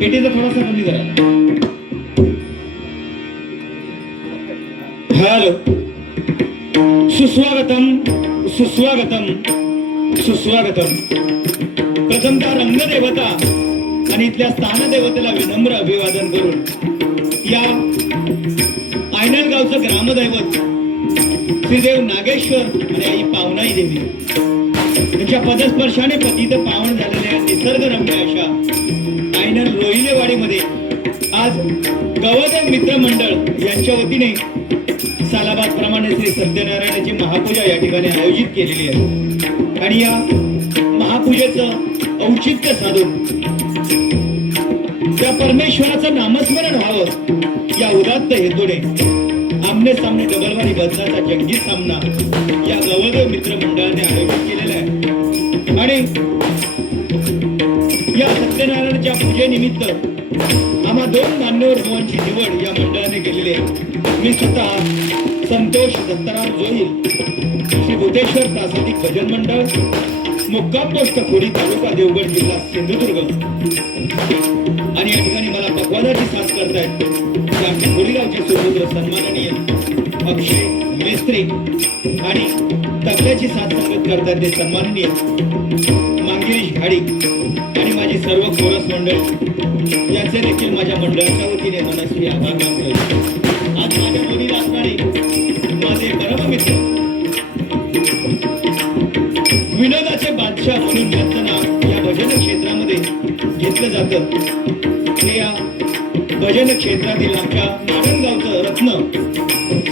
पेटीचा थोडासा कमी करा. हॅलो. सुस्वागतम सुस्वागतम सुस्वागतम. प्रथमतः रंगदेवता आणि इथल्या स्थानदेवतेला विनम्र अभिवादन करून या आयनल गावचं ग्रामदैवत श्रीदेव नागेश्वर आणि आई पावनाई देवी यांच्या पदस्पर्शाने पतित पावन झालेल्या निसर्गरम्य अशा आयनल रोहिलेवाडीमध्ये आज गवदेव मित्र मंडळ यांच्या वतीने सालाबाद प्रमाणे श्री सत्यनारायणाची महापूजा या ठिकाणी आयोजित केलेली आहे. आणि या महापूजेचं औचित्य साधून त्या परमेश्वराचं नामस्मरण व्हावं या उदात्त हेतूने आमने सामने डबलवारी बदलाचा जंगी सामना या गवदेव मित्र मंडळाने आयोजित केलेला आहे. आणि या सत्यनारायणाच्या पूजेनिमित्त आम्हा दोन मान्यवर भावांची निवड या मंडळाने केलेली आहे. मी स्वतः संतोष दत्ताराम जोहिल, श्री भूतेश्वर प्रासादिक भजन मंडळ, मुक्काम पोस्ट खोडी, तालुका देवगड, जिल्हा सिंधुदुर्ग. आणि या ठिकाणी मला पकवादाची साथ करतायत आमच्या खोडीगावचे सुपुत्र सन्माननीय अक्षय मेस्त्री आणि तबल्याची साथ संगत करतायत ते सन्माननीय मांगिरीश घाडी आणि माझी सर्व कोरस मंडळ यांचे देखील माझ्या मंडळाच्या वतीने मनस्वी आभार मानतोय. आज माझ्या मधील असणारे माझे परम मित्र, विनोदाचे बादशाह म्हणून ज्यांचं नाव या भजन क्षेत्रामध्ये घेतलं जातं ते या भजन क्षेत्रातील आमच्या नारायणगावचं रत्न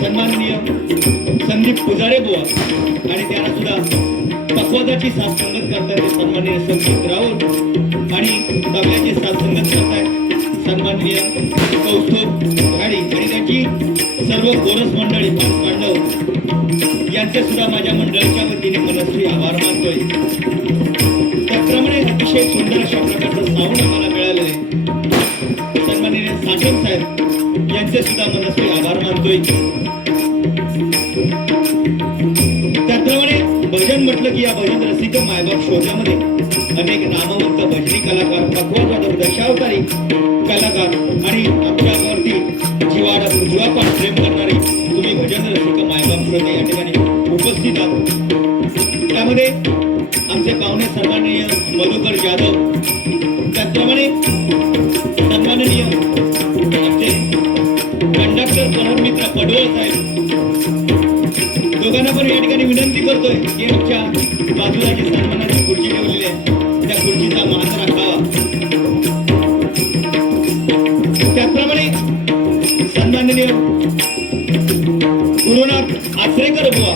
सन्माननीय संदीप पुजारे बुवा आणि त्यांना सुद्धा पकवादाची साथ संगत करतायत ते सन्माननीय संदीप राऊत आणि तबल्याची साथ संगत करतायत सन्माननीय कौस्तुभ घाडी आणि त्यांची सर्व कोरस मंडळी पांडव यांचे सुद्धा माझ्या मंडळाच्या वतीने मनस्वी आभार मानतोय. त्याप्रमाणे अतिशय सुंदर अशा प्रकारचं साऊंड आम्हाला मिळालेलं आहे. सन्माननीय साठम साहेब यांचे सुद्धा मनस्वी आभार मानतोय. त्याप्रमाणे भजन म्हटलं की या भजन रसिक मायबाप श्रोत्यामध्ये अनेक नामवंत भजनी कलाकार, पकवाद दशावतारी कलाकार आणि आमच्यावरती जीवापाठ प्रेम करणारे तुम्ही भजन रसिक मायबाप श्रोते या ठिकाणी उपस्थित आहात. त्यामध्ये आमचे पाहुणे सन्माननीय मधुकर जाधव, त्याचप्रमाणे सन्माननीय आमचे कंडक्टर परममित्र पडवळ साहेब, दोघांना पण या ठिकाणी विनंती करतोय की आमच्या बाजूला जी सन्मानाची खुर्ची ठेवलेली आहे त्या खुर्चीचा मान राखावा. त्याचप्रमाणे सन्माननीय गुरुनाथ आचरेकर बुवा,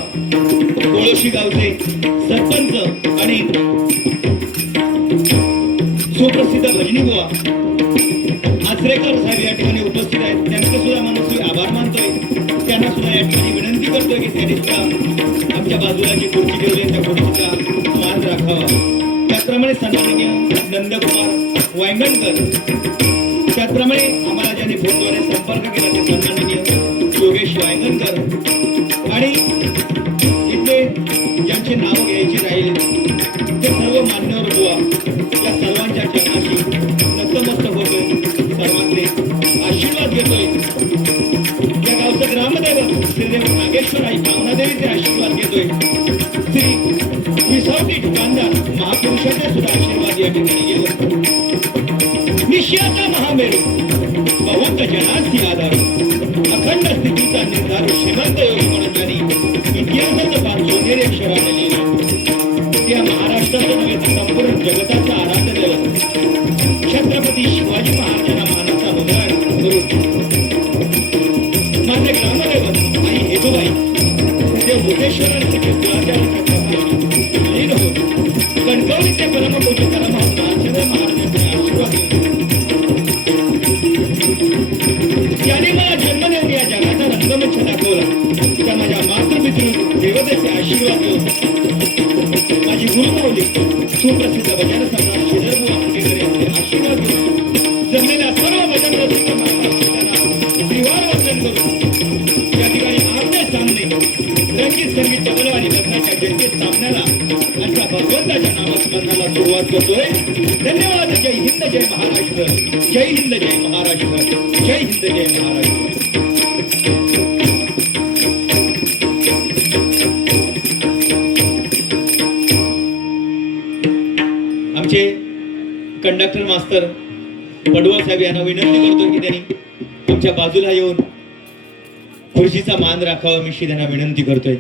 कोळोशी गावचे सरपंच आणि सुप्रसिद्ध भजनी बुवा आचरेकर साहेब या ठिकाणी उपस्थित आहेत. त्यांचे सुद्धा मनस्वी आभार मानतोय. त्यांना सुद्धा या ठिकाणी विनंती करतोय की निष्ठा आमच्या बाजूला जी खुर्ची ठेवली त्या खुर्चीचा मान राखावा. त्याचप्रमाणे सन्माननीय नंदकुमार वांगणकर, त्याचप्रमाणे आम्हाला ज्यांनी फोनद्वारे संपर्क केला ते सन्माननीय योगेश वांगणकर आणि इथले ज्यांची नावं घ्यायची राहिली ते सर्व मान्यवर बुवा, या सर्वांच्या चरणाशी नतमस्तक होतोय, सर्वांचे आशीर्वाद घेतोय. या गावचं ग्रामदैवत श्रीदेव नागेश्वर आई पावनादेवीचे आशीर्वाद घेतोय. श्री विसावटी दुकानदार महापुरुषाचे सुद्धा आशीर्वाद या ठिकाणी घेतोय. निश्चयाचा महामेरू बहुत जनाची आधार अखंड स्थितीचा निर्धार श्रीमंत योगी म्हणून त्यांनी इतिहासाचं फार सोनेरी अक्षराने लिहिलं. त्या महाराष्ट्राचं नव्हे तर संपूर्ण जगताचा आराध्य दैवत छत्रपती शिवाजी महाराजांना मानाचा मुद्रा करून माझे ग्रामदैवत आई हेतुबाई ते भूतेश्वर आणि लीन होत कणकवलीचे परमपूज्य परमहंस महाराजांचे आशीर्वाद याने मला जन्म देऊन या जगाचा रंगमंच दाखवला. त्या माझ्या मातृपितृ देवतेचे आशीर्वाद घेऊन माझी गुरुमाऊली सुप्रसिद्ध भजन सम्राट श्रीधरबुवा फुलेकर यांचे आशीर्वाद घेऊन जमलेल्या सर्व भजन रसिक महाराष्ट्राला त्रिवार वंदन करून या ठिकाणी आपले सामने रंगीत संगीत डबल आणि लग्नाच्या जयंती सामन्याला आमच्या भगवंताच्या नामस्मरणाला सुरुवात करतोय. धन्यवाद. जय हिंद जय महाराष्ट्र. जय हिंद जय महाराष्ट्र. जय हिंद जय महाराष्ट्र. आमचे कंडक्टर मास्तर पडवळ साहेब यांना विनंती करतो की त्यांनी आमच्या बाजूला येऊन खुर्चीचा मान राखावा. मी त्यांना विनंती करतोय.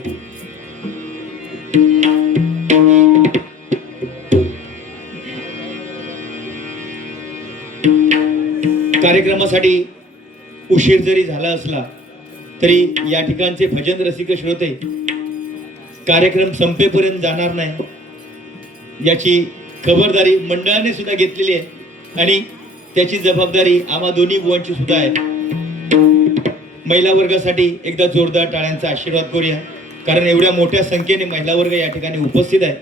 कार्यक्रमासाठी उशीर जरी झाला असला तरी या ठिकाणचे भजन रसिक श्रोते कार्यक्रम संपेपर्यंत जाणार नाही याची खबरदारी मंडळाने सुद्धा घेतलेली आहे आणि त्याची जबाबदारी आम्हा दोन्ही बुवांची सुद्धा आहे. महिला वर्गासाठी एकदा जोरदार टाळ्यांचा आशीर्वाद करूया, कारण एवढ्या मोठ्या संख्येने महिला वर्ग या ठिकाणी उपस्थित आहे.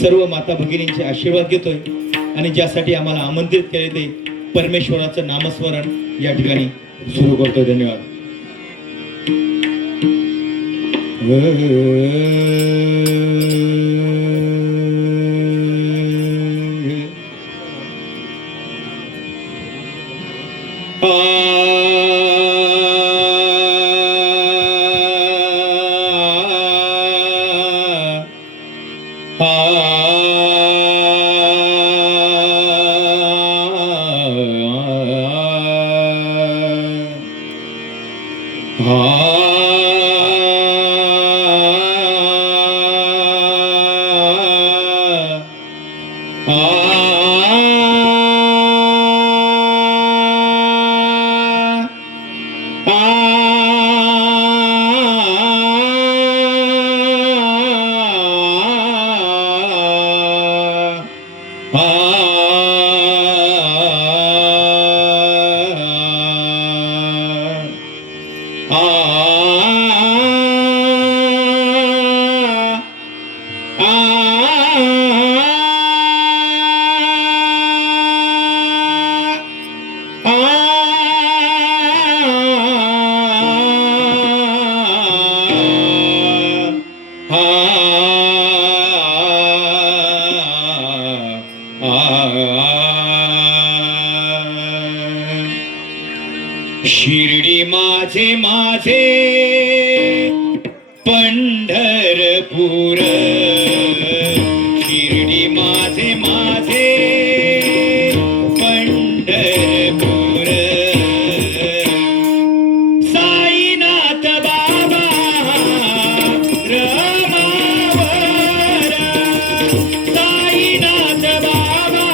सर्व माता भगिनींचे आशीर्वाद घेतोय आणि ज्यासाठी आम्हाला आमंत्रित केले ते परमेश्वराचं नामस्मरण या ठिकाणी सुरू करतोय. धन्यवाद. शिर्डी माझे माझे पंढरपूर, शिर्डी माझे माझे पंढरपूर, साईनाथ बाबा रमावर, साईनाथ बाबा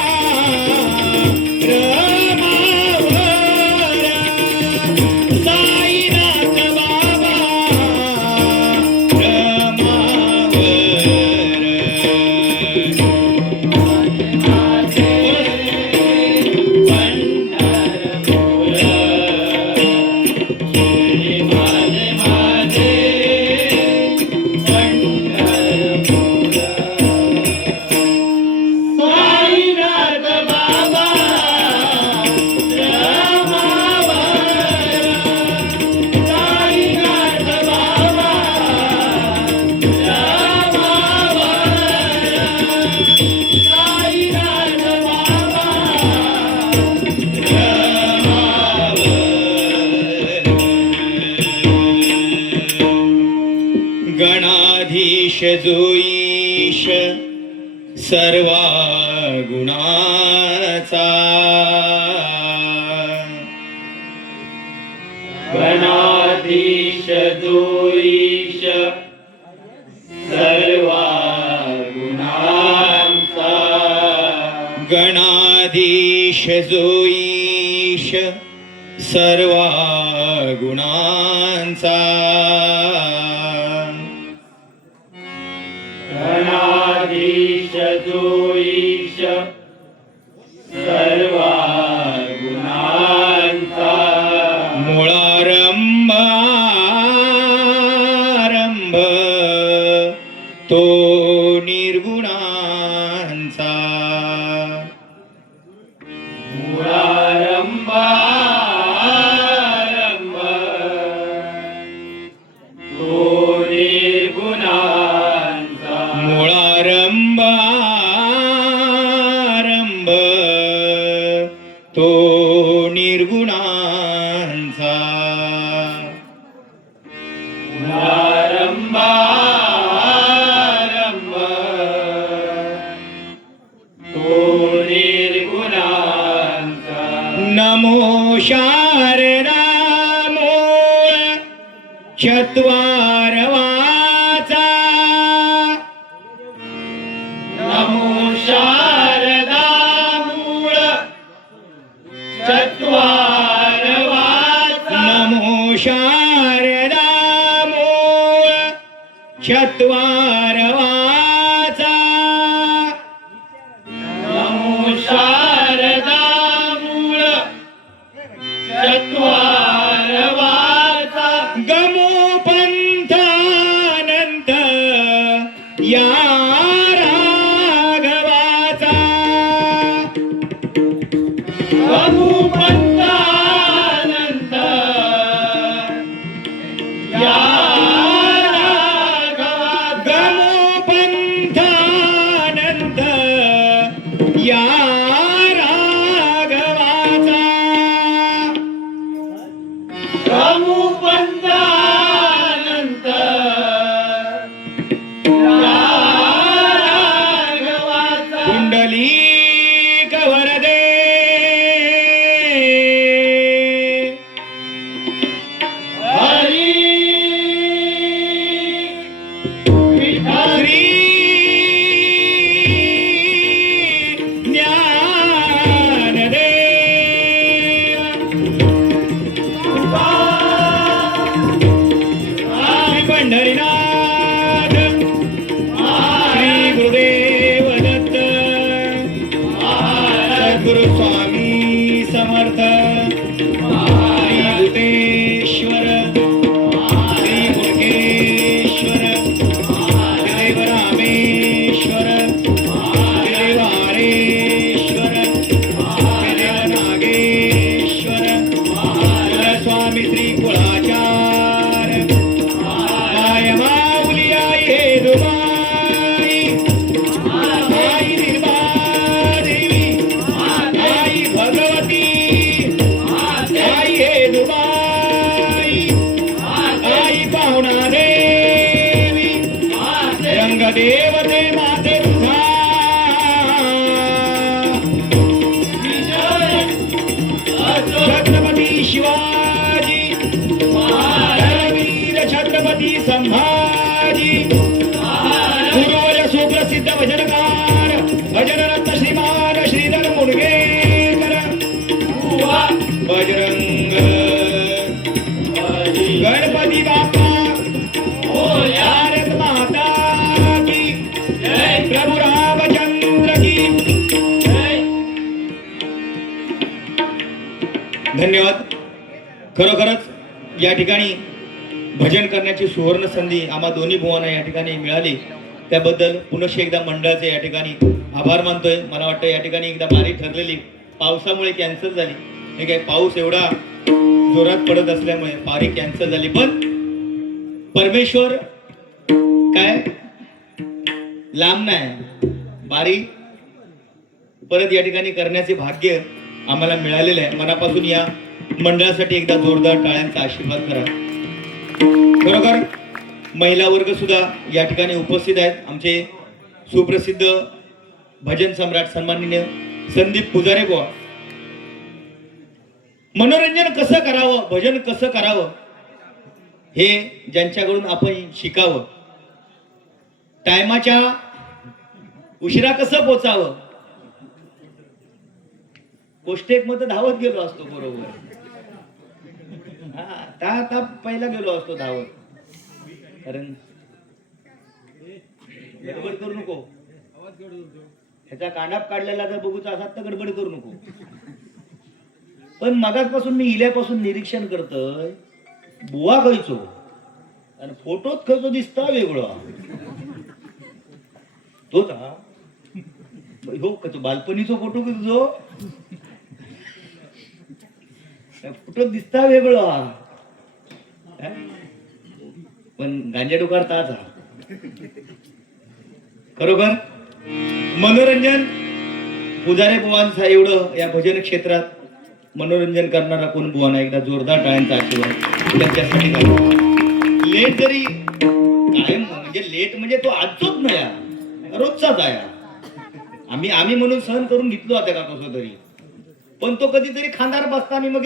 रमावर, साईनाथ बाबा जो ईश सर्वा गुणाचा गणाधीश जो ईश सर्वा गुणांचा गणाधीश जो ईश सर्वा गुणांचा गणाधीश जो ईश सर्वा गुणांचा मुळारंभ आरंभ तो निर्गुणांचा मुळारंभ आरंभ तो निर्गुणांचा मुळारंभ आरंभ तो निर्गुणांचा मुळारंभ आरंभ तो निर्गुणांचा नमो शारदा मूळ चत्वारवाचा नमो शारदा मूळ चत्वारवाचा नमो शारदा मूळ चत्वारवाचा नमो शारदा मूळ चत्वारवाचा गमो पंथानंत या राघवाचा गमुपंतानंत या राघवाचा गमो पंथानंत या राघवाचा गमुपंतानंत या राघवाचा कुंडलीक वरदे हरी विठ्ठल श्री ज्ञानदेव श्री पंढरीनाथ श्री गुरुदेव दत्त सद्गुरु स्वामी समर्थ श्री भूतेश्वर श्री मुर्गेश्वर श्रीदेव रामेश्वर श्रीदेव हरेश्वर श्रीदेव नागेश्वर स्वामी श्री कुळाचार माय माऊली आई हे दुबाई आई निर्मादेवी आई भगवती आई हे दुबाई आई पाहुणा देवी रंगदेवते माते तुझा छत्रपती शिवाजी धर्मवीर छत्रपती संभाजी गुरुवर सुप्रसिद्ध भजनकार भजनरत्न श्रीमान श्रीधर मुडगेकर बजरंग गणपती बाप्पा भारत माता की प्रभु रामचंद्र की धन्यवाद. खरोखरच या ठिकाणी भजन करण्याची सुवर्ण संधी आम्हा दोन्ही भावांना या ठिकाणी मिळाली, त्याबद्दल पुनश्च एकदा मंडळाचे या ठिकाणी आभार मानतोय. मला वाटतं या ठिकाणी एकदा बारी ठरलेली पावसामुळे कॅन्सल झाली. हे काय पाऊस एवढा जोरात पडत असल्यामुळे बारी कॅन्सल झाली, पण परमेश्वर काय लांब नाही, बारी परत या ठिकाणी करण्याचे भाग्य आम्हाला मिळालेलं आहे. मनापासून या मंडळासाठी एकदा जोरदार टाळ्यांचा आशीर्वाद करा. बरोबर महिला वर्ग सुद्धा या ठिकाणी उपस्थित आहेत. आमचे सुप्रसिद्ध भजन सम्राट सन्माननीय संदीप पुजारे बुवा. मनोरंजन कसं करावं, भजन कसं करावं हे ज्यांच्याकडून आपण शिकावं, टायमाच्या उशिरा कसं पोचावं. गोष्टेक मध्ये धावत गेलो असतो बरोबर, आता पहिला गेलो असतो धावत. कारण गडबड करू नको, ह्याचा कांडाप काढलेला जर बघूचा असात तर गडबड करू नको. पण मगाचपासून मी इल्यापासून निरीक्षण करतोय, बुवा खायचो आणि फोटोत खायचो दिसता वेगळं. तो हो का बालपणीचो फोटो की तुझो फोटो दिसता वेगळं, पण गांजा डोकार ताच खरोखर. मनोरंजन पुजारे बुवांचा एवढं या भजन क्षेत्रात मनोरंजन करणारा कोण बुवा नाही. एकदा जोरदार टाळ्यांचा आशीर्वाद त्याच्यासाठी लेट जरी कायम म्हणजे लेट म्हणजे तो आजचोच नाही, रोजचाच आहे. आम्ही म्हणून सहन करून घेतलो आता का कसं तरी, पण तो कधीतरी खांदार बसता आणि मग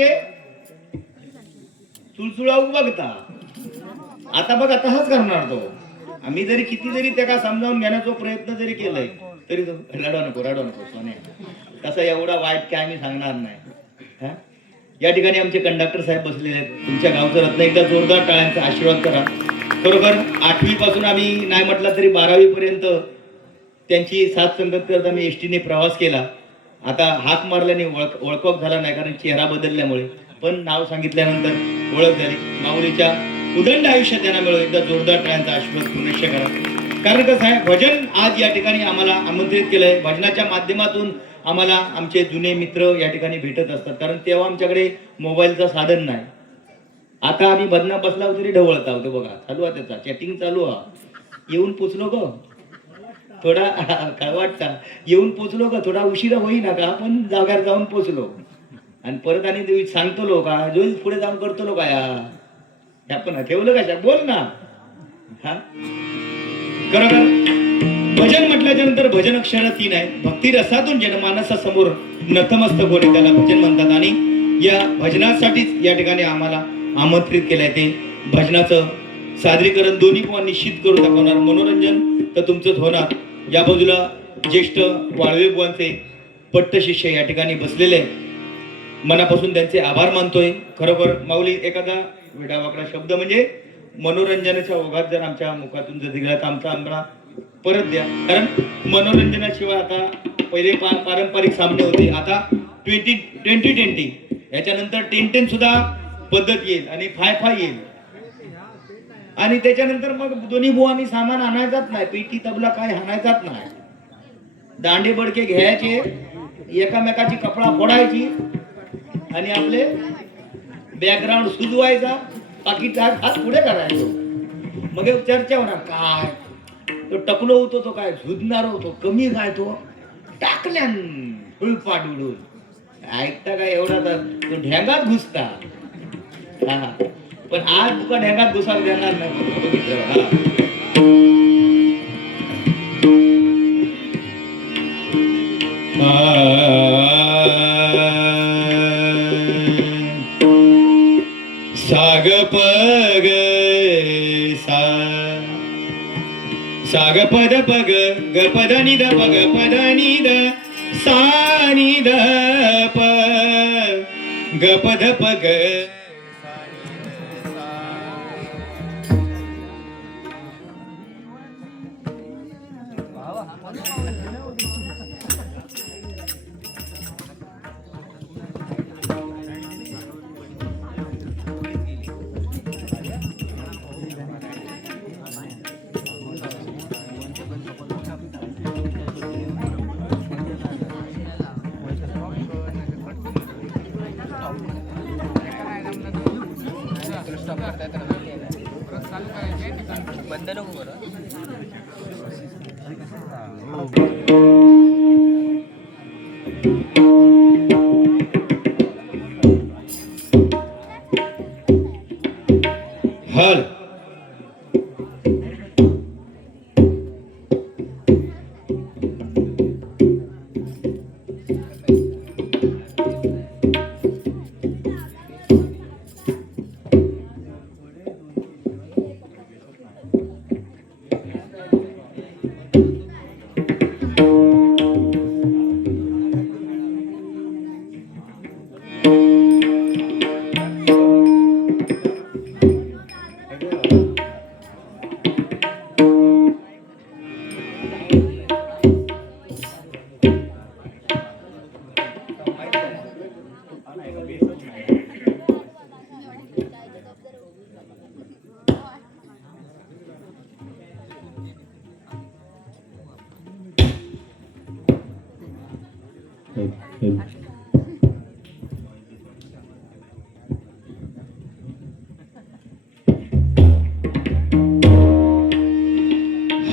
चुळचुळा बघता. आता बघा तसाच करणार तो. आम्ही जरी किती जरी त्याला समजावून घेण्याचा प्रयत्न जरी केलाय तरी तो रडवा नको सोन्या, तसा एवढा वाईट काय आम्ही सांगणार नाही. या ठिकाणी आमचे कंडक्टर साहेब बसलेले आहेत. तुमच्या गावचं रत्न एकदा जोरदार टाळ्यांचा आशीर्वाद करा. खरोखर 8वी पासून आम्ही नाही म्हटलं तरी 12वी पर्यंत त्यांची साथ संगत करत आम्ही एसटीने प्रवास केला. आता हाक मारल्याने ओळख झाला नाही कारण चेहरा बदलल्यामुळे, पण नाव सांगितल्यानंतर ओळख झाली. माऊलीच्या उदंड आयुष्य त्यांना मिळो. एकदा जोरदार टाळ्यांचा आशीर्वाद पुनश्च करा. कारण कसं आहे, भजन आज या ठिकाणी आम्हाला आमंत्रित केलंय. भजनाच्या माध्यमातून आम्हाला आमचे जुने मित्र या ठिकाणी भेटत असतात, कारण तेव्हा आमच्याकडे मोबाईलचं साधन नाही. आता आम्ही भजना बसला तरी ढवळता होतो बघा, चालू आहे त्याचा चॅटिंग चालू आहे. येऊन पोचलो ग थोडा काय वाटतं, येऊन पोचलो का थोडा उशिरा होईना का, पण जाग्यावर जाऊन पोचलो आणि परत आणि सांगतो लोक जो पुढे जाऊन करतो लोक आपण ठेवलं का बोल ना. हा खरोखर भजन म्हटल्याच्या नंतर भजन अक्षर 3 आहे. भक्ती रसातून जनमानसासमोर नतमस्तक होणे त्याला भजन म्हणतात. आणि या भजनासाठीच या ठिकाणी आम्हाला आमंत्रित केलंय. ते भजनाचं सादरीकरण दोन्ही पण निश्चित करून दाखवणार. मनोरंजन तर तुमचंच होणार. या बाजूला ज्येष्ठ वाळवे बुवांचे पट्ट शिष्य या ठिकाणी बसलेले आहे. मनापासून त्यांचे आभार मानतोय. खरोखर माऊली एखादा वेडावाकडा शब्द म्हणजे मनोरंजनाच्या ओघात जर आमच्या मुखातून जर निघाला तर आमचा परत द्या. कारण मनोरंजनाशिवाय आता पहिले पारंपरिक सामने होते, आता 2020 याच्यानंतर 10-10 सुद्धा पद्धत येईल आणि 5-5 येईल. आणि त्याच्यानंतर मग दोन्ही बुवांनी सामान आणायचाच नाही, पेटी तबला काय आणायचाच नाही. दांडे बडके घ्यायचे, एकामेकाची कपडा फोडायची आणि आपले बॅकग्राऊंड सुजवायचा, पाकिट हात पुढे करायचो. मग चर्चा होणार, काय तो टकलो होतो, तो काय झुजणार होतो, कमी काय तो टाकल्यान फुलपाट उडून ऐकता काय एवढा तर तो ढेंगात घुसता. हा पण आज तुका ढेंगात घुसायला देणार नाही. साग पग साग पद पग ग पद निद पग पद निद सा निद प ग पद पग. हल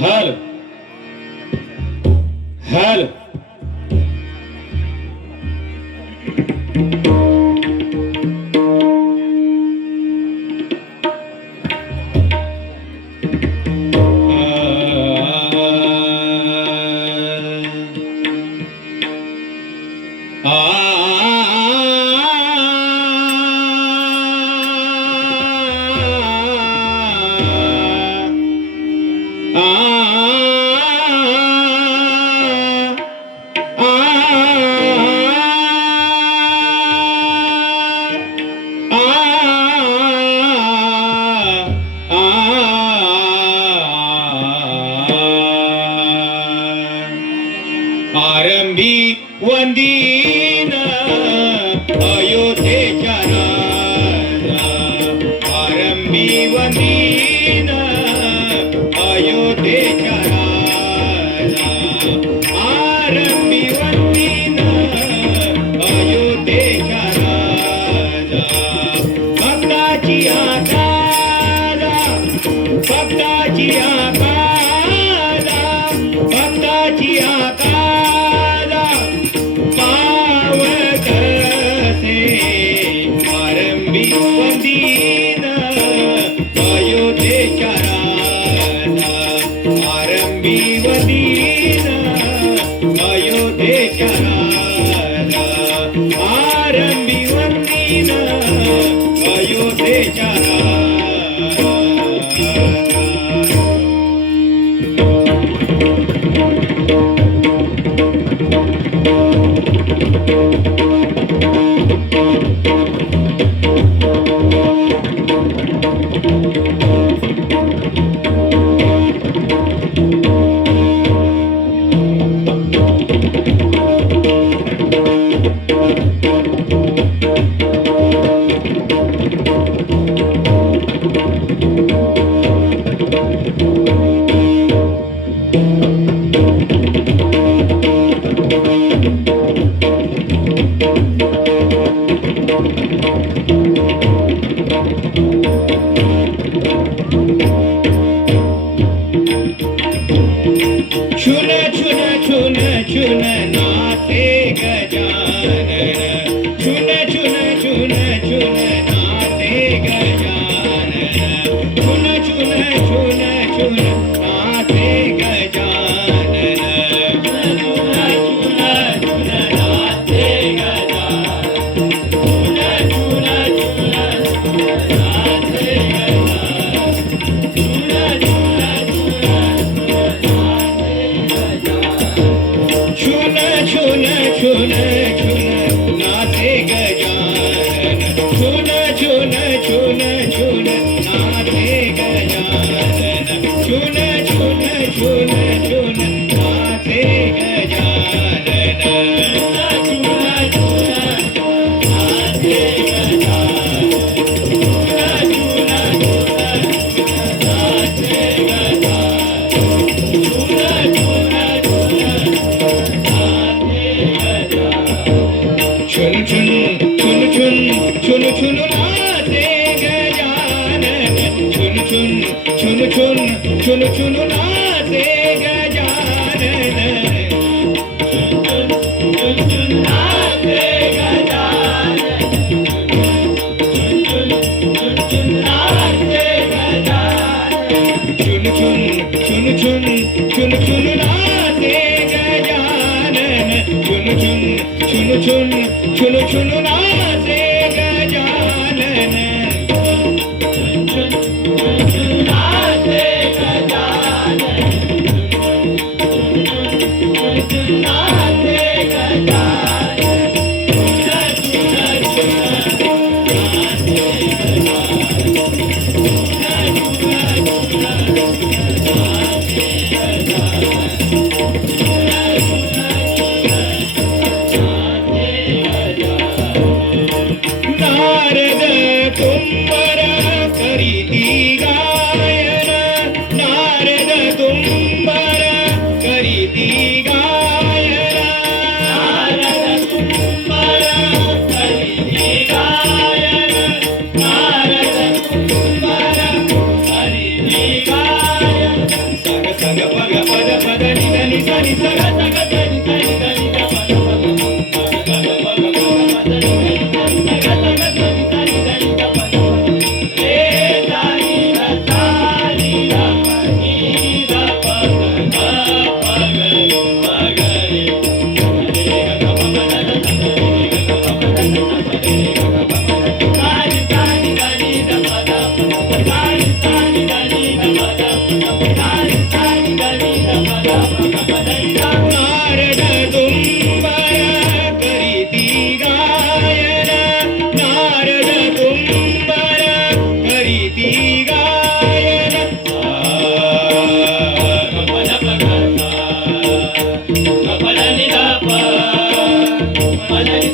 हॅलो हॅलो आरंभी वंदीन अयोध्येच्या राजा आरंभी वंदीन अयोध्येच्या राजा आरंभी वंदीन अयोध्येच्या राजा भक्ताची आकारा भक्ताची आकारा भक्ताची आकारा वंदीन अयोध्येच्या राजा आरंभी वंदीन अयोध्येच्या राजा आरंभी वंदीन अयोध्येच्या राजा छुन छुन छुन छुन नाचे गजानन छुन छुन छुन छुन नाचे गजानन छुन छुन छुन छुन नाचे गजानन छुन छुन छुन छुन नाचे गजानन छुन छुन छुन नाचे गजानन छुन छुन छुन छुन नाचे गजानन छुन छुन छुन छुन नाचे गजानन छुन छुन छुन छुन छुन छुन नाचे गजानन छुन छुन छुन छुन छुन छुन नाचे गजानन छुन छुन छुन नाचे गजानन छुन छुन नाचे गजानन छुन छुन छुन छुन छुन छुन नाचे गजानन छुन छुन छुन छुन छुन छुन नाचे गजानन छुन छुन छुन नाचे गजानन छुन छुन नाचे गजानन तुंबरा करीती गायन नारद तुंबरा करीती गायन कमल बघता कमल निदाप कमल निदा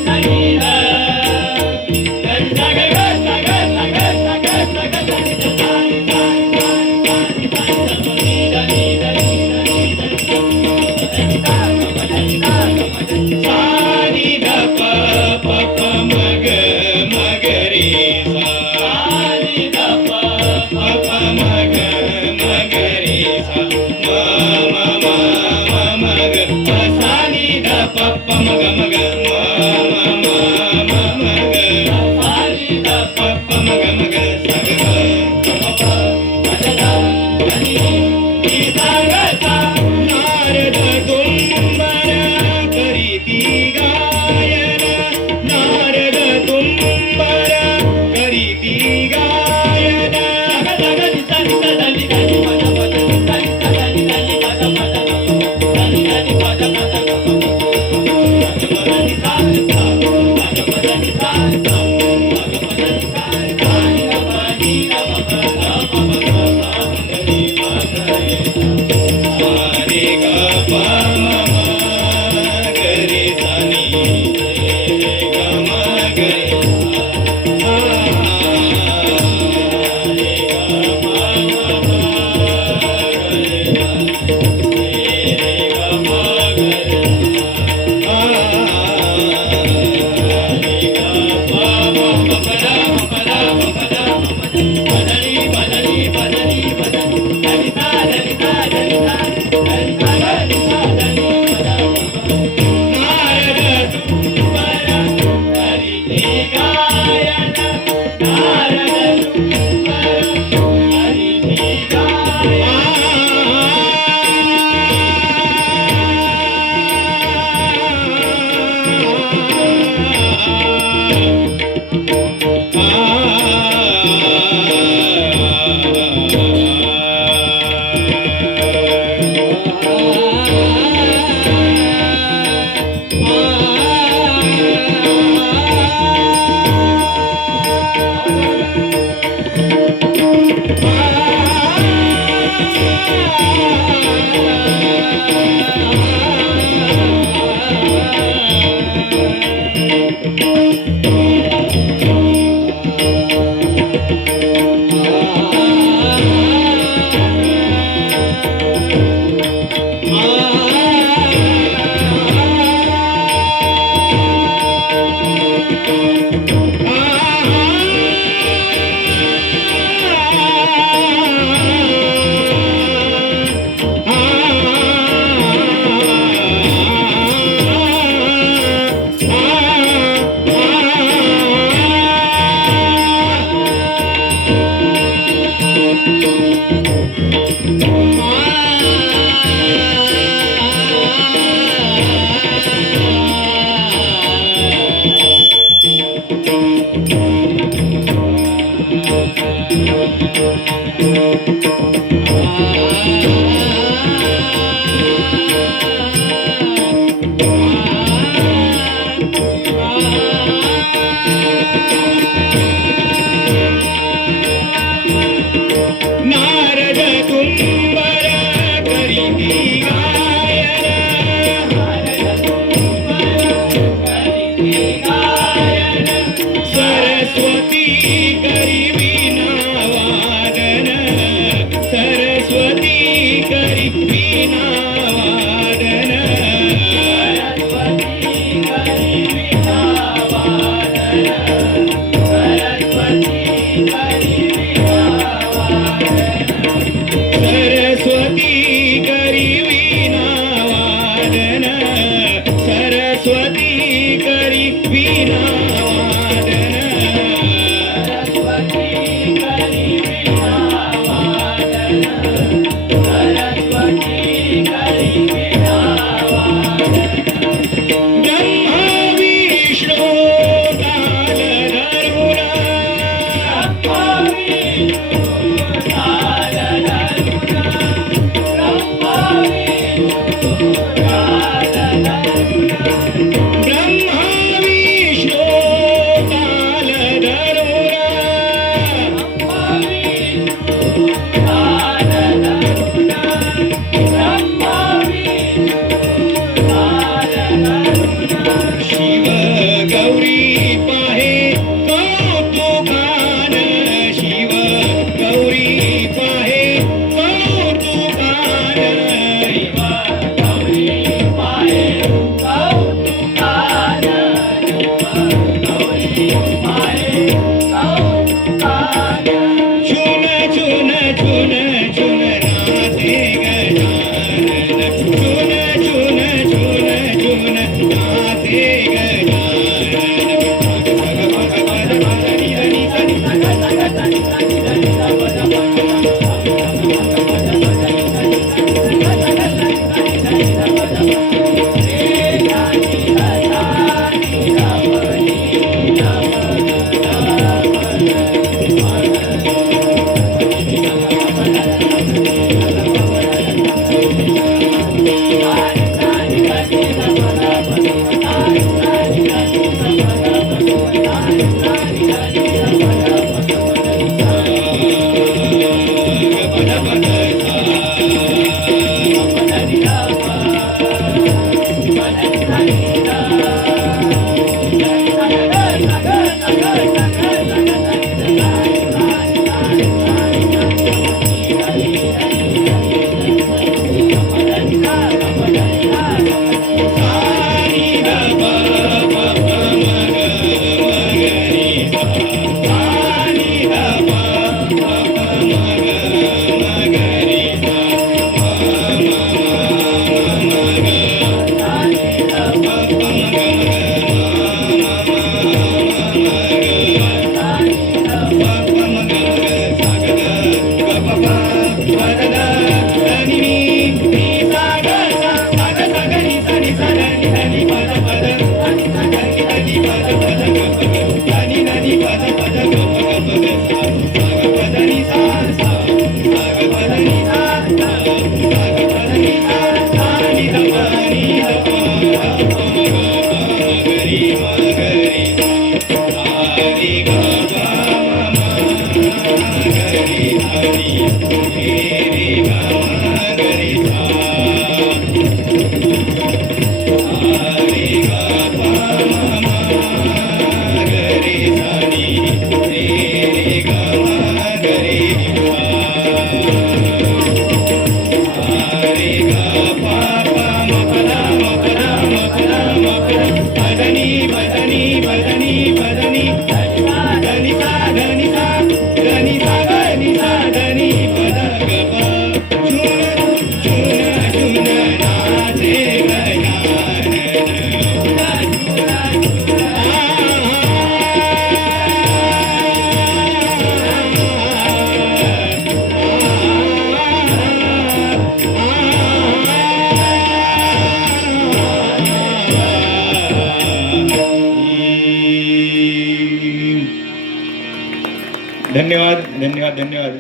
धन्यवाद धन्यवाद धन्यवाद.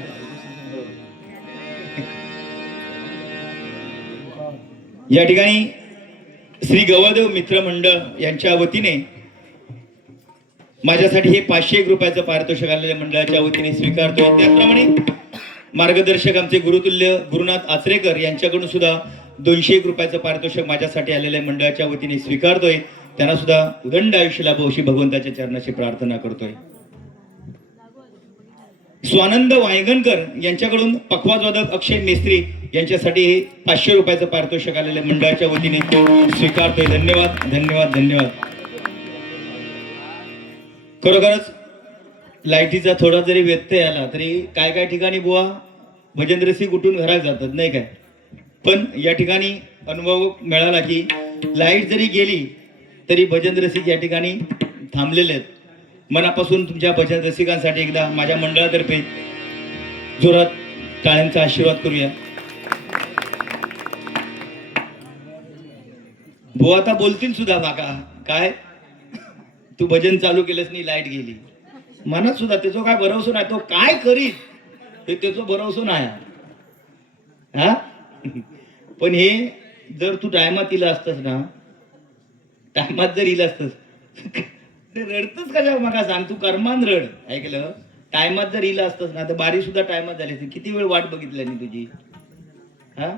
या ठिकाणी श्री गवदेव मित्र मंडळ यांच्या वतीने माझ्यासाठी हे 501 रुपयाचं पारितोषिक आलेल्या मंडळाच्या वतीने स्वीकारतोय. त्याचप्रमाणे मार्गदर्शक आमचे गुरुतुल्य गुरुनाथ आचरेकर यांच्याकडून सुद्धा 201 रुपयाचं पारितोषिक माझ्यासाठी आलेल्या मंडळाच्या वतीने स्वीकारतोय. त्यांना सुद्धा उदंड आयुष्य लाभो अशी भगवंताच्या चरणाशी प्रार्थना करतोय. स्वानंद वायगणकर यांच्याकडून पखवाजवादक अक्षय मेस्त्री यांच्यासाठी 500 रुपयाचं पारितोषिक आलेल्या मंडळाच्या वतीने स्वीकारतोय. धन्यवाद धन्यवाद धन्यवाद. खरोखरच लाईटीचा थोडा जरी व्यत्यय आला तरी काय काय ठिकाणी बुवा भजन रसिक उठून घरात जातात नाही काय, पण या ठिकाणी अनुभव मिळाला की लाईट जरी गेली तरी भजन रसिक या ठिकाणी थांबलेले आहेत. मनापासून तुमच्या भजन रसिकांसाठी एकदा माझ्या मंडळातर्फे जोरात टाळ्यांचा आशीर्वाद करूया. बुवा आता बोलतील सुद्धा बाका काय तू भजन चालू केलंस नाही लाईट गेली. मनात सुद्धा त्याचा काय भरोसा नाही, तो काय करीत हे त्याचा भरोसा नाही हा. पण हे जर तू टायमात इला असतस ना, टायमात जर इला असतस रडतच कशा मगा सांग, तू कर्मान रड ऐकलं. टायमात जर इला असतस ना तर बारी सुद्धा टायमात झाली असती. किती वेळ वाट बघितली नाही तुझी हा.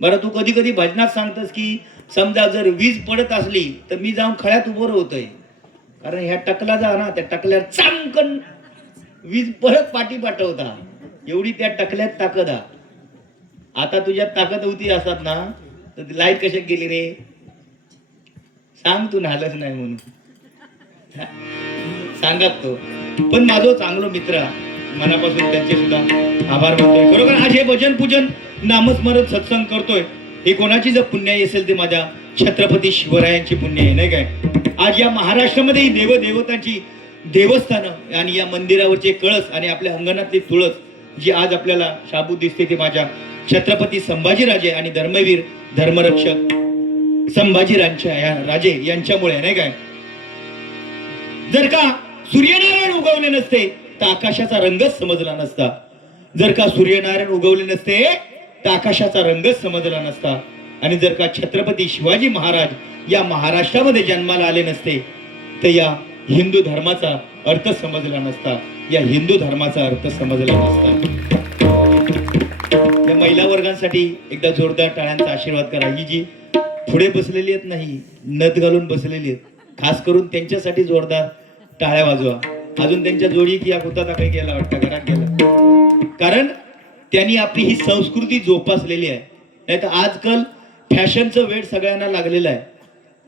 बरं तू कधी कधी भजनात सांगतस की समजा जर वीज पडत असली तर मी जाऊन खळ्यात उभं होतोय, कारण ह्या टकला जा ना त्या टकल्यावर चांकन वीज परत पाठी पाठवता, एवढी त्या टकल्यात ताकद हा. आता तुझ्यात ताकद होती असतात ना तर लाईट कशात गेली रे सांग, तू नालच नाही म्हणून सांगत तो. पण माझा चांगलो मित्र मनापासून त्यांचे सुद्धा आभार मानतोय. खरोखर आज हे भजन पूजन नामस्मरण सत्संग करतोय हे कोणाची जर पुण्याई असेल ते माझ्या छत्रपती शिवरायांची पुण्य आहे नाही काय. आज या महाराष्ट्रामध्ये देवदेवतांची देवस्थानं आणि या मंदिरावरचे कळस आणि आपल्या अंगणातली तुळस जी आज आपल्याला शाबूत दिसते ते माझ्या छत्रपती संभाजीराजे आणि धर्मवीर धर्मरक्षक राजे यांच्यामुळे नाही काय. जर का सूर्यनारायण उगवले नसते तर आकाशाचा रंगच समजला नसता. जर का सूर्यनारायण उगवले नसते तर आकाशाचा रंगच समजला नसता. आणि जर का छत्रपती शिवाजी महाराज या महाराष्ट्रामध्ये जन्माला आले नसते तर या हिंदू धर्माचा अर्थ समजला नसता, या हिंदू धर्माचा अर्थ समजला नसता. या महिला वर्गांसाठी एकदा जोरदार टाळ्यांचा आशीर्वाद करा. ही जी पुढे बसलेली आहेत नाही, नथ घालून बसलेली आहेत, खास करून त्यांच्यासाठी जोरदार टाळ्या वाजवा. अजून त्यांच्या जोडी की या कुत्ता काही गेला वाटतं, घरात गेला. कारण त्यांनी आपली ही संस्कृती जोपासलेली आहे. नाही तर आजकाल फॅशनचं वेळ सगळ्यांना लागलेलं आहे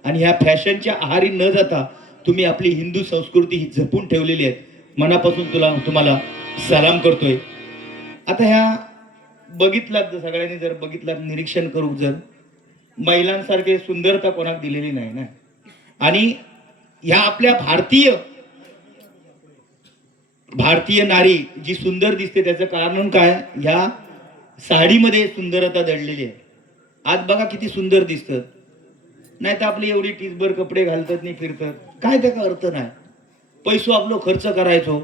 आणि ह्या फॅशनच्या आहारी न जाता तुम्ही आपली हिंदू संस्कृती ही जपून ठेवलेली आहे. मनापासून तुम्हाला सलाम करतोय. आता ह्या बघितलात, सगळ्यांनी जर बघितलात, निरीक्षण करू, जर महिलांसारखे सुंदरता कोणाक दिलेली नाही ना. आणि ह्या आपल्या भारतीय नारी जी सुंदर दिसते त्याचं कारण काय? ह्या साडीमध्ये सुंदरता दडलेली आहे. आज बघा किती सुंदर दिसतात. नाही तर आपली एवढी टिचभर कपडे घालतात नाही, फिरतात, काय त्याचा अर्थ नाही. पैसो आपलो खर्च करायचो.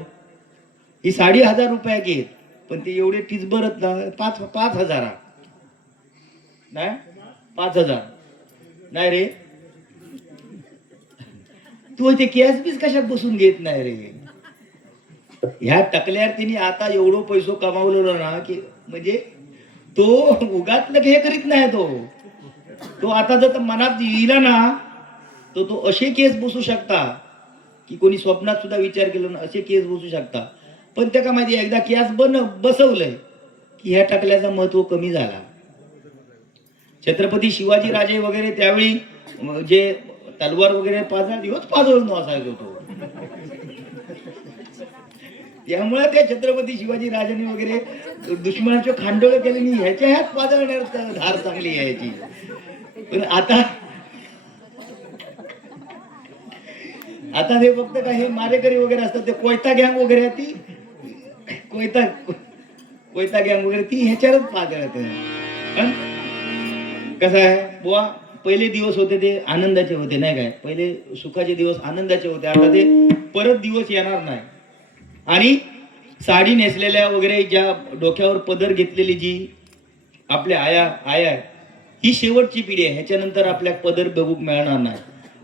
ही साडी 1000 रुपये घेत, पण ते एवढे टिचभरत ना 5,000 नाही, 5,000 नाही रे. तू ते केस बीस कशात बसून घेत नाही रे. ह्या टकल्यावर तिने आता एवढं पैसो कमावलेलो ना की म्हणजे तो उगाच हे करीत नाही. तो आता जर मनात येईला ना तो असे केस बसू शकता की कोणी स्वप्नात सुद्धा विचार केला ना, असे केस बसू शकता. पण त्या का माहिती, एकदा केस बसवलंय की ह्या टकल्याचं महत्व कमी झाला. छत्रपती शिवाजी राजे वगैरे त्यावेळी जे तलवार वगैरे पाजळून असायचो तो. त्यामुळे त्या छत्रपती शिवाजी राजांनी वगैरे दुश्मनाचे खांडोळे केले नाही, ह्याच्या ह्यात पाजळण्यात धार चांगली आहे याची. पण आता ते फक्त काय हे मारेकरी वगैरे असतात, ते कोयता गँग वगैरे, ती कोयता गँग वगैरे ती ह्याच्यावरच पाजळत. पण कसं आहे बुवा, पहिले दिवस होते ते आनंदाचे होते नाही काय, पहिले सुखाचे दिवस आनंदाचे होते. आता ते परत दिवस येणार नाही. आणि साडी नेसलेल्या वगैरे, ज्या डोक्यावर पदर घेतलेली जी आपल्या आया ही शेवटची पिढी आहे. ह्याच्यानंतर आपल्या पदर बघूक मिळणार नाही.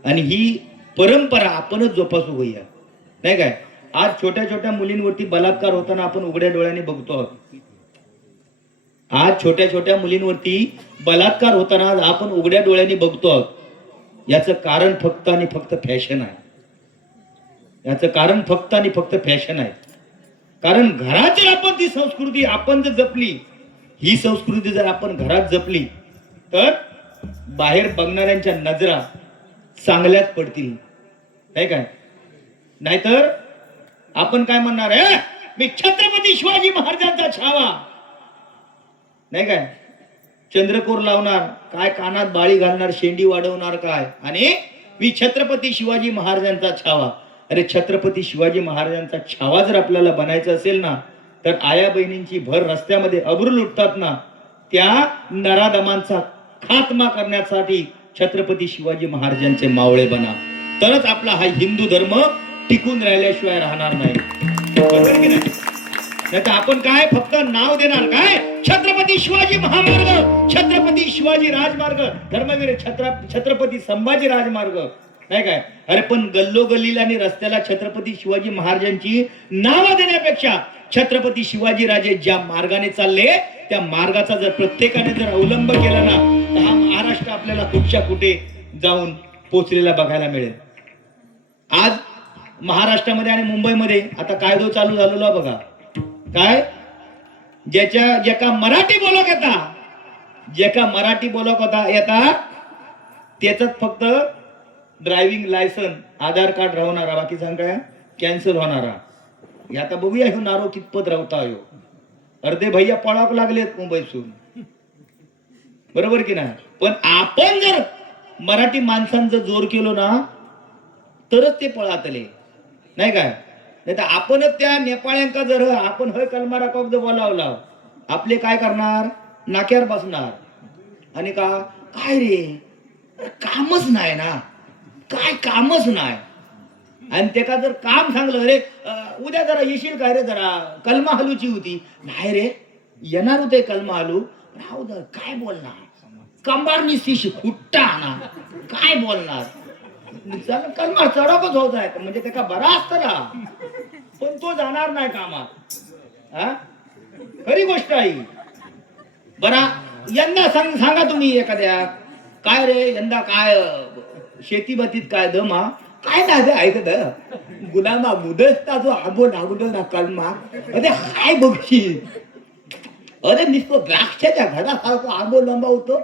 आणि ही परंपरा आपणच जोपासू होईया नाही काय. आज छोट्या छोट्या मुलींवरती बलात्कार होताना आपण उघड्या डोळ्याने बघतो आहोत. आज छोट्या छोट्या मुलींवरती बलात्कार होताना आपण उघड्या डोळ्यांनी बघतो आहोत. याचं कारण फक्त आणि फक्त फॅशन आहे. याचं कारण फक्त आणि फक्त फॅशन आहे. कारण घरात जर आपण ती संस्कृती आपण जर जपली, ही संस्कृती जर आपण घरात जपली तर बाहेर बघणाऱ्यांच्या नजरा चांगल्याच पडतील नाही काय. नाहीतर आपण काय म्हणणार आहे, मी छत्रपती शिवाजी महाराजांचा छावा नाही काय, चंद्रकोर लावणार काय, कानात बाळी घालणार, शेंडी वाढवणार काय, आणि मी छत्रपती शिवाजी महाराजांचा छावा. अरे छत्रपती शिवाजी महाराजांचा छावा जर आपल्याला बनायचा असेल ना, तर आया बहिणींची भर रस्त्यामध्ये अब्रू लुटतात ना, त्या नराधमांचा खात्मा करण्यासाठी छत्रपती शिवाजी महाराजांचे मावळे बना. तरच आपला हा हिंदू धर्म टिकून राहिल्याशिवाय राहणार नाही. बरोबर की नाही? नाहीतर आपण काय फक्त नाव देणार, काय छत्रपती शिवाजी महामार्ग, छत्रपती शिवाजी राजमार्ग, धर्मवीर छत्रपती संभाजी राजमार्ग नाही काय. अरे पण गल्लोगल्लीला आणि रस्त्याला छत्रपती शिवाजी महाराजांची नावं देण्यापेक्षा छत्रपती शिवाजी राजे ज्या मार्गाने चालले त्या मार्गाचा जर प्रत्येकाने जर अवलंब केला ना, तर हा महाराष्ट्र आपल्याला कुठच्या कुठे जाऊन पोचलेला बघायला मिळेल. आज महाराष्ट्रामध्ये आणि मुंबईमध्ये आता कायदो चालू झालेला बघा. काय, ज्याका मराठी बोलक येता त्याचाच फक्त ड्रायव्हिंग लायसन, आधार कार्ड राहणारा, बाकी काय कॅन्सल होणारा. आता बघूया ह्यो नारो कितपत राहता. ह्यो अर्धे भैया पळाक लागलेत मुंबईतून. बरोबर की नाही. पण आपण जर मराठी माणसांचा जोर केलो ना तरच ते पळातले नाही काय. नाही तर आपणच त्या नेपाळ्यांका जर आपण हय कलमारा कॉक जर बोलावला, आपले काय करणार, नाक्यावर बसणार. आणि काय रे कामच नाही ना, काय कामच नाही. आणि त्याला जर काम सांगलं, अरे उद्या जरा येशील काय रे, जरा कलमा हलूची होती, नाही रे येणार होते कलमा हलू, राहू दर काय बोलणार. कंबारनी शिश खुट्टा ना काय बोलणार कलमा चढपच होत आहे म्हणजे त्याचा बरा असत ना पण तो जाणार नाही कामात हा खरी गोष्ट आहे बरा यंदा सांगा तुम्ही एखाद्या काय रे यंदा काय शेती बातीत काय दमा काय ना ते ऐकत गुलामा गुदस्ता जो आंबो लागलो ना कलमा अरे हाय बघशील अरे नुसतो द्राक्षाच्या घरासारखं आंबो लंबा होतो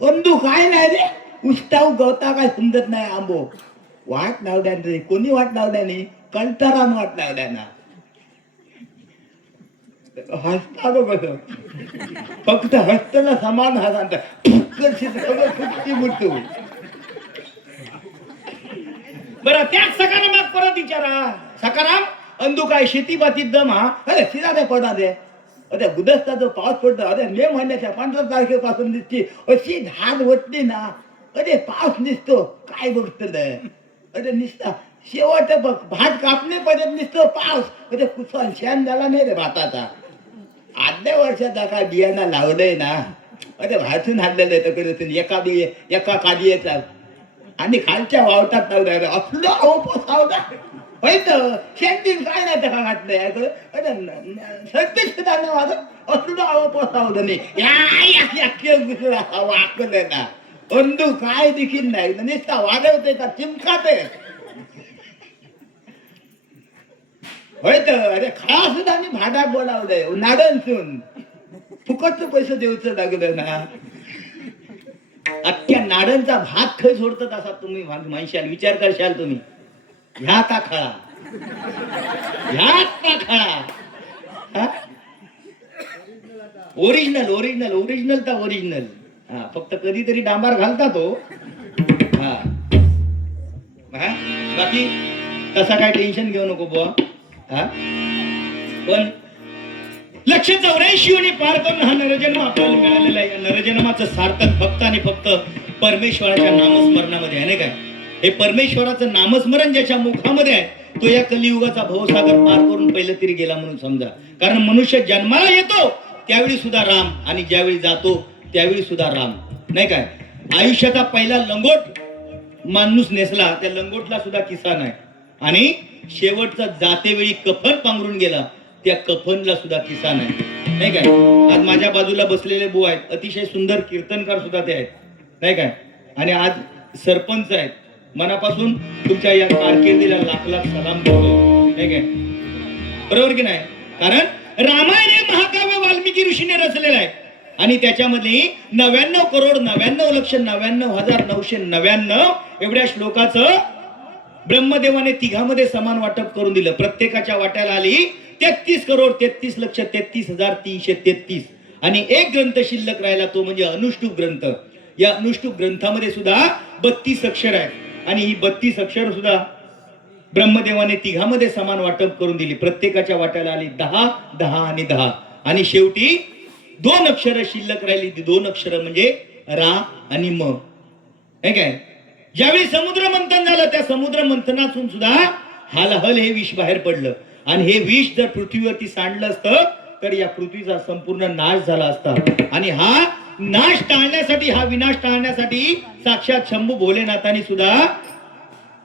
बंधू काय नाही रे उष्टाव गवता काय समजत नाही आंबो वाट लावल्यान रे कोणी वाट लावल्याने कंटारान वाट लावल्याना हसता बघ फक्त हसताना समान हसा मुठतो बरं त्याच सकारात्मक परत विचारा सकाराम अंधू काय शेती बातीत दम हा अरे सिधा ते पडा दे अरे गुदस्ता जो पाऊस पडतो अरे मे महिन्याच्या 15 तारखेपासून दिसती अशी धाड वटली ना अरे पाऊस दिसतो काय बघतल अरे निसता शेवट बघ भात कापणेपर्यंत दिसतो पाऊस अरे कुसळ शेण झाला नाही रे भाताचा आदल्या वर्षाचा काय बियाणा लावलंय ना अरे भाजून आणलेलं आहे तर एका काडी येतात आणि खालच्या वावटात लावलं असलं अहो सावधा व्हायचं शेतीन काय नाही त्या घातलंय अरे सत्य माझं असलं अहो पोसावलं नाही वाकलंय ना बंधू काय देखील नाही नुसता वाजवते का चिमकाते होय तर अरे खळा सुद्धा मी भाडात बोलावलंय नाडनसून फुकटचं पैसे देऊचं लागलं ना अख्ख्या नाडनचा भात खय सोडतात असा तुम्ही म्हणशाल विचार करशाल तुम्ही ह्या का खळा ओरिजिनल ओरिजिनल ओरिजिनल तर ओरिजिनल हा फक्त कधीतरी डांबार घालता तो हा बाकी तसा काय टेन्शन घेऊ नको बुवा हा पण 184 पार करून हा नरजन्म आपल्याला मिळालेला आहे नरजन्माचं सार्थक फक्त आणि फक्त परमेश्वराच्या नामस्मरणामध्ये आहे नाही काय हे परमेश्वराचं नामस्मरण ज्याच्या मुखामध्ये आहे तो या कलियुगाचा भवसागर पार करून पहिलं तरी गेला म्हणून समजा कारण मनुष्य जन्माला येतो त्यावेळी सुद्धा राम आणि ज्यावेळी जातो त्यावेळी सुद्धा राम नाही काय आयुष्याचा पहिला लंगोट माणूस नेसला त्या लंगोटला सुद्धा किस्सा नाही आणि शेवटचा जातेवेळी कफन पांघरून गेला त्या कफनला सुद्धा किस्सा नाही काय आज माझ्या बाजूला बसलेले बुवा आहेत अतिशय सुंदर कीर्तनकार सुद्धा ते आहेत नाही काय आणि आज सरपंच आहेत मनापासून तुमच्या या कारकिर्दीला लाख लाख सलाम करतो नाही काय बरोबर की नाही कारण रामायण हे महाकाव्य वाल्मिकी ऋषीने रचलेलं आहे आणि त्याच्यामध्ये 99,99,99,999 एवढ्या श्लोकाचं ब्रह्मदेवाने तिघामध्ये समान वाटप करून दिलं प्रत्येकाच्या वाट्याला आली 33,33,33,333 आणि एक ग्रंथ शिल्लक राहिला तो म्हणजे अनुष्टुप ग्रंथ या अनुष्टुप ग्रंथामध्ये सुद्धा 32 अक्षर आहेत आणि ही 32 अक्षर सुद्धा ब्रह्मदेवाने तिघामध्ये समान वाटप करून दिली प्रत्येकाच्या वाट्याला आली 10 10 आणि 10 आणि शेवटी 2 अक्षर शिल्लक राहिली ती 2 अक्षर म्हणजे रा आणि म हे काय ज्यावेळी समुद्र मंथन झालं त्या समुद्र मंथनातून सुद्धा हालहल हे विष बाहेर पडलं आणि हे विष जर पृथ्वीवरती सांडलं असतं तर या पृथ्वीचा संपूर्ण नाश झाला असता आणि हा नाश टाळण्यासाठी हा विनाश टाळण्यासाठी साक्षात शंभू भोलेनाथांनी सुद्धा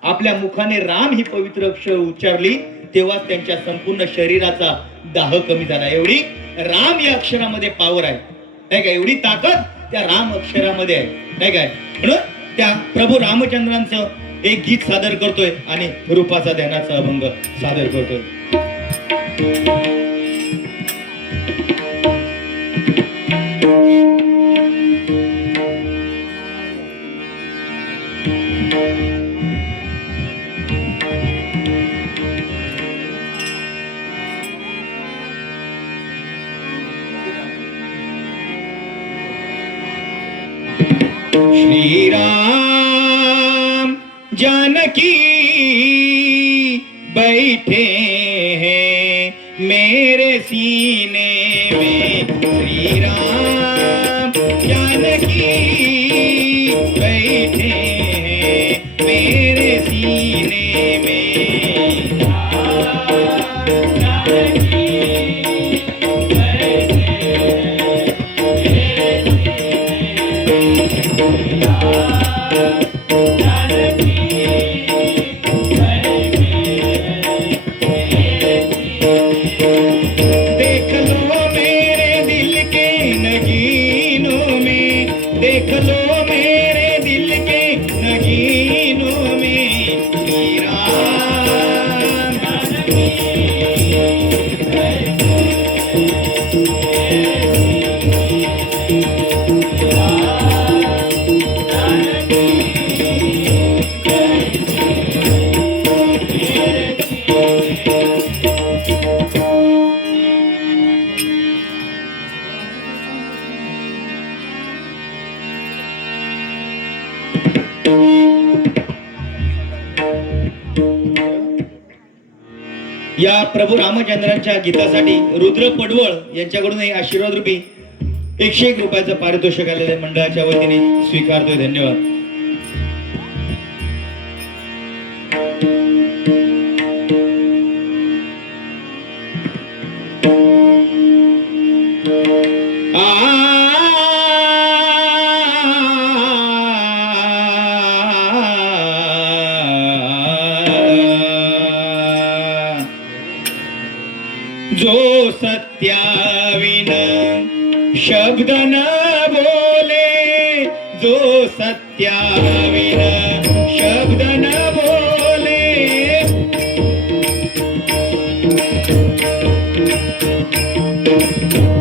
आपल्या मुखाने राम ही पवित्र अक्षर उच्चारली तेव्हा त्यांच्या संपूर्ण शरीराचा दाह कमी झाला एवढी राम या अक्षरामध्ये पावर आहे नाही का एवढी ताकद त्या राम अक्षरामध्ये आहे नाही काय म्हणून त्या प्रभू रामचंद्रांचं एक गीत सादर करतोय आणि रूपाचा ध्यानाचा अभंग सादर करतोय श्रीराम जानकी बैठे हैं मेरे सीने में श्री राम जानकी बैठे हैं मेरे सीने में जानकी बैठे हैं मेरे सीने में जानकी देख लो मेरे दिल के नगीनों में, देख लो मेरे दिल के नगीनों में हीरा या प्रभू रामचंद्रांच्या गीतासाठी रुद्र पडवळ यांच्याकडून हे आशीर्वाद रूपी 101 रुपयाचं पारितोषिक आलेल्या मंडळाच्या वतीने स्वीकारतोय. धन्यवाद. जो सत्याविन शब्द न बोले, जो सत्याविन शब्द न बोले,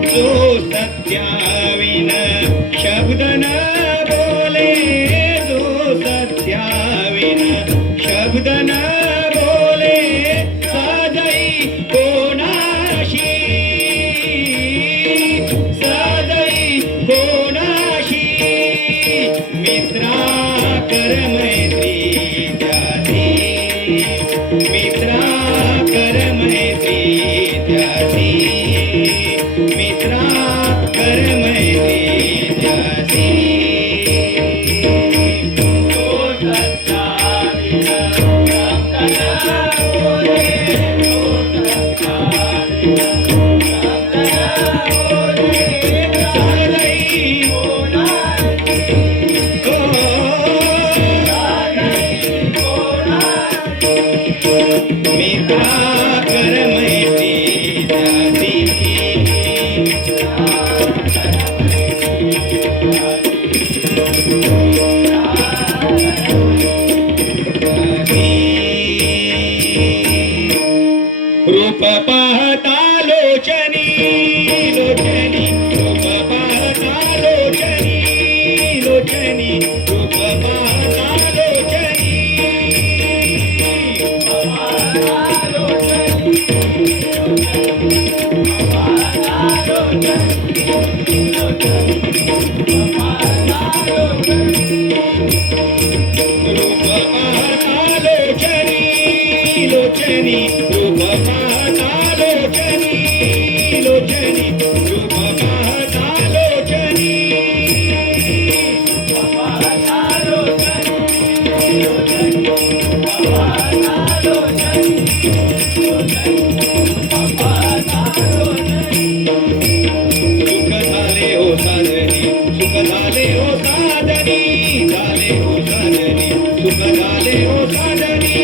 जो सत्याविन शब्द न बोले, जो सत्याविन शब्द न बोले, साजई कोणाशी, साजई कोणाशी, मित्रा कर मैत्री त्याची, मित्रा कर मैत्री त्याची, मित्रा कर मैत्री त्याची. रूप पाहता लोचनी, लोचनी रूप पाहता लोचनी, लोचनी रूप पाहता लोचनी, रूप पाहता लोचनी, लोचनी रूप पाहता लोचनी, लोचनी रूप पाहता लोचनी, सुख झाले हो साजनी, सुख झाले हो साजनी, झाले हो साजनी, सुख झाले हो साजनी,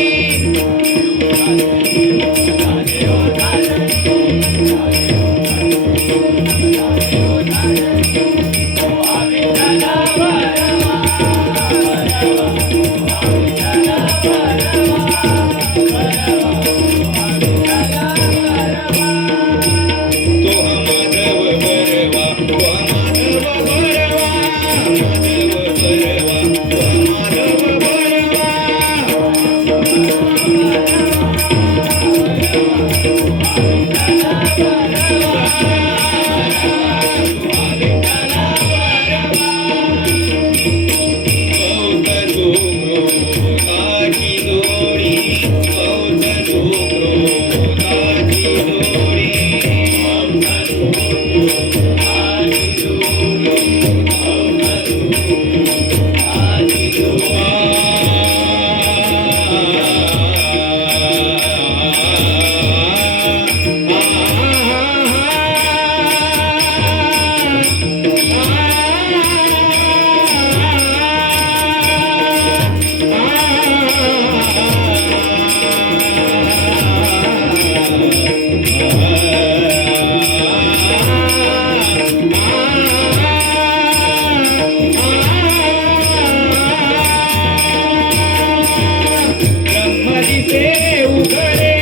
ब्रह्म दिसे उघडे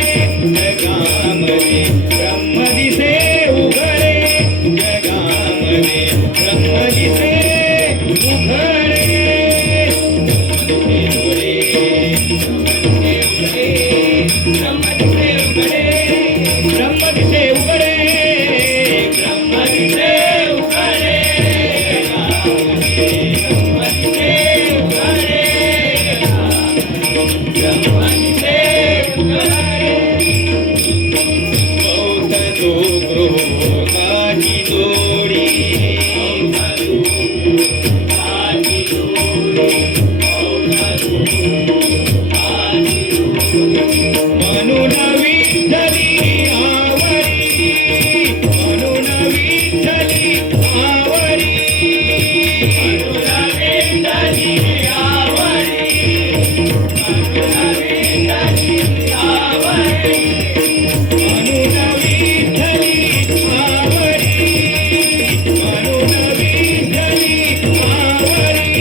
जगामध्ये, ब्रह्म दिसे उघडे जगामध्ये, ब्रह्म दिसे उघडे. ब्रह्म दिसे उघडे, ब्रह्म दिसे उघडे. बौद्ध जो गृहाची जोडी, म्हणून विठ्ठली आवरी, म्हणून विठ्ठली आवरी, म्हणून विठ्ठली आवरी, म्हणून विठ्ठली आवरी, म्हणून विठ्ठली आवरी, म्हणून विठ्ठली आवरी,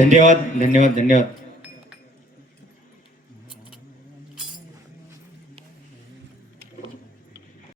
धन्यवाद धन्यवाद धन्यवाद.